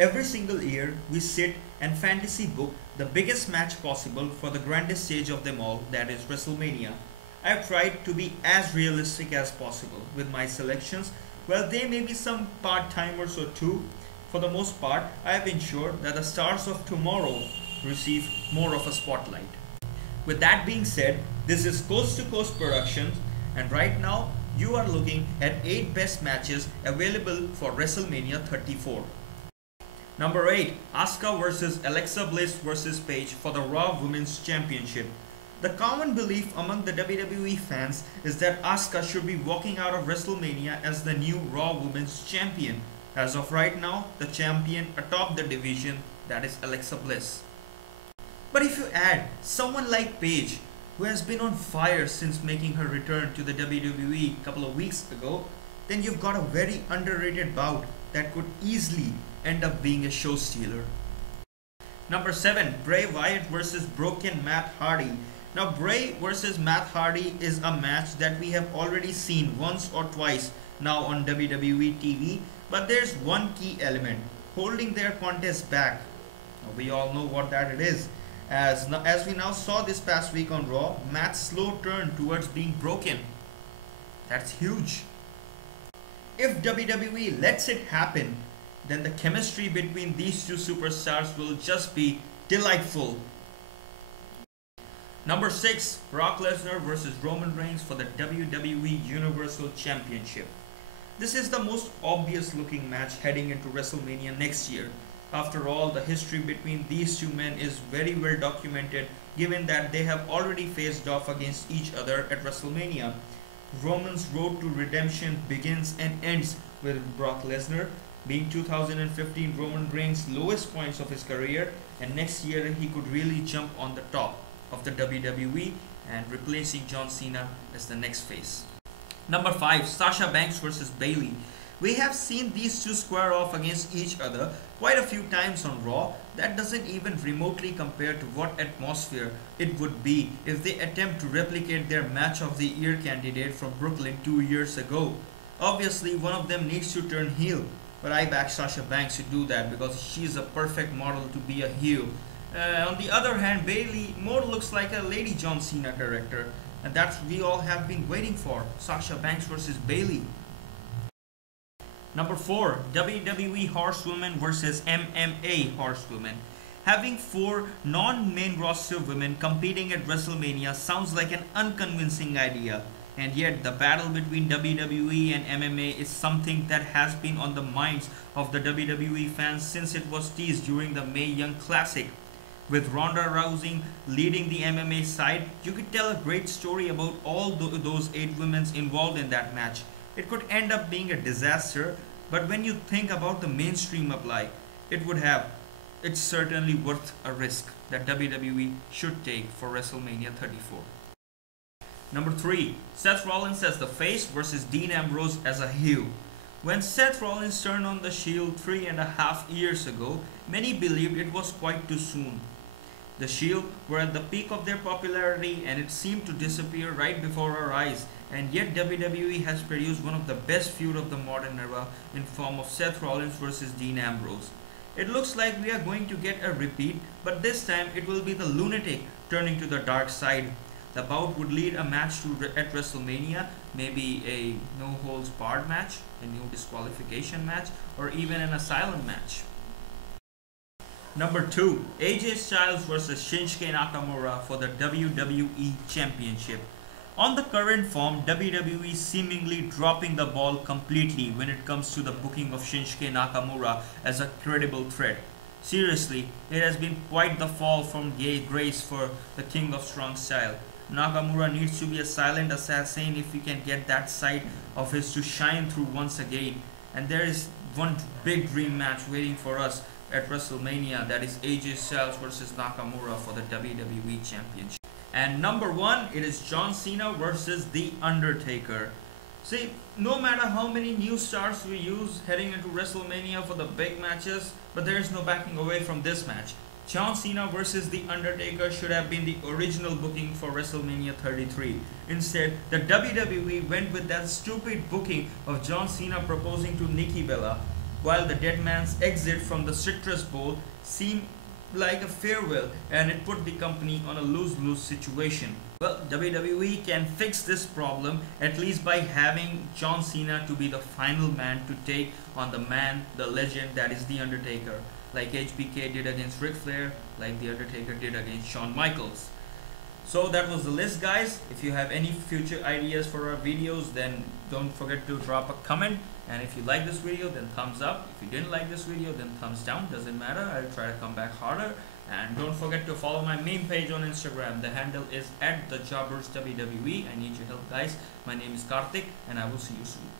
Every single year, we sit and fantasy book the biggest match possible for the grandest stage of them all, that is WrestleMania. I have tried to be as realistic as possible with my selections. While there may be some part-timers or two, for the most part, I have ensured that the stars of tomorrow receive more of a spotlight. With that being said, this is Coast to Coast Productions, and right now you are looking at 8 best matches available for WrestleMania 34. Number 8. Asuka vs Alexa Bliss vs Paige for the Raw Women's Championship. The common belief among the WWE fans is that Asuka should be walking out of WrestleMania as the new Raw Women's Champion. As of right now, the champion atop the division, that is Alexa Bliss. But if you add someone like Paige, who has been on fire since making her return to the WWE a couple of weeks ago, then you've got a very underrated bout that could easily end up being a show stealer. Number 7. Bray Wyatt vs Broken Matt Hardy. Now Bray vs Matt Hardy is a match that we have already seen once or twice now on WWE TV, but there's one key element holding their contest back. Now, we all know what that it is. As we now saw this past week on Raw, Matt's slow turn towards being broken. That's huge. If WWE lets it happen, then the chemistry between these two superstars will just be delightful. Number 6. Brock Lesnar vs Roman Reigns for the WWE Universal Championship. This is the most obvious looking match heading into WrestleMania next year. After all, the history between these two men is very well documented, given that they have already faced off against each other at WrestleMania. Roman's road to redemption begins and ends with Brock Lesnar being 2015 Roman Reigns' lowest points of his career, and next year he could really jump on the top of the WWE and replacing John Cena as the next face. Number 5. Sasha Banks vs Bayley. We have seen these two square off against each other quite a few times on Raw. That doesn't even remotely compare to what atmosphere it would be if they attempt to replicate their match of the year candidate from Brooklyn 2 years ago. Obviously, one of them needs to turn heel, but I back Sasha Banks to do that because she's a perfect model to be a heel. On the other hand, Bayley more looks like a Lady John Cena character, and that's what we all have been waiting for. Sasha Banks vs Bayley. Number 4. WWE Horsewoman vs MMA Horsewoman. Having 4 non-main roster women competing at WrestleMania sounds like an unconvincing idea. And yet the battle between WWE and MMA is something that has been on the minds of the WWE fans since it was teased during the Mae Young Classic. With Ronda Rousey leading the MMA side, you could tell a great story about all those 8 women involved in that match. It could end up being a disaster, but when you think about the mainstream apply, it's certainly worth a risk that WWE should take for WrestleMania 34. Number 3. Seth Rollins as the face versus Dean Ambrose as a heel. When Seth Rollins turned on the Shield 3.5 years ago, many believed it was quite too soon. The Shield were at the peak of their popularity and it seemed to disappear right before our eyes, and yet WWE has produced one of the best feud of the modern era in form of Seth Rollins versus Dean Ambrose. It looks like we are going to get a repeat, but this time it will be the lunatic turning to the dark side. The bout would lead a match at WrestleMania, maybe a no-holds-barred match, a no disqualification match, or even an asylum match. Number 2. AJ Styles vs Shinsuke Nakamura for the WWE Championship. On the current form, WWE seemingly dropping the ball completely when it comes to the booking of Shinsuke Nakamura as a credible threat. Seriously, it has been quite the fall from grace for the King of Strong Style. Nakamura needs to be a silent assassin if we can get that side of his to shine through once again. And there is one big dream match waiting for us at WrestleMania, that is AJ Styles versus Nakamura for the WWE Championship. And number 1, it is John Cena versus The Undertaker. See, no matter how many new stars we use heading into WrestleMania for the big matches, but there is no backing away from this match. John Cena versus The Undertaker should have been the original booking for WrestleMania 33. Instead, the WWE went with that stupid booking of John Cena proposing to Nikki Bella. while the dead man's exit from the Citrus Bowl seemed like a farewell, and it put the company on a lose-lose situation. Well, WWE can fix this problem at least by having John Cena to be the final man to take on the man, the legend that is The Undertaker, like HBK did against Ric Flair, like The Undertaker did against Shawn Michaels. So that was the list, guys. If you have any future ideas for our videos, then don't forget to drop a comment. And if you like this video, then thumbs up. If you didn't like this video, then thumbs down. Doesn't matter. I'll try to come back harder. And don't forget to follow my main page on Instagram. The handle is @TheJobbersWWE. I need your help, guys. My name is Karthik, and I will see you soon.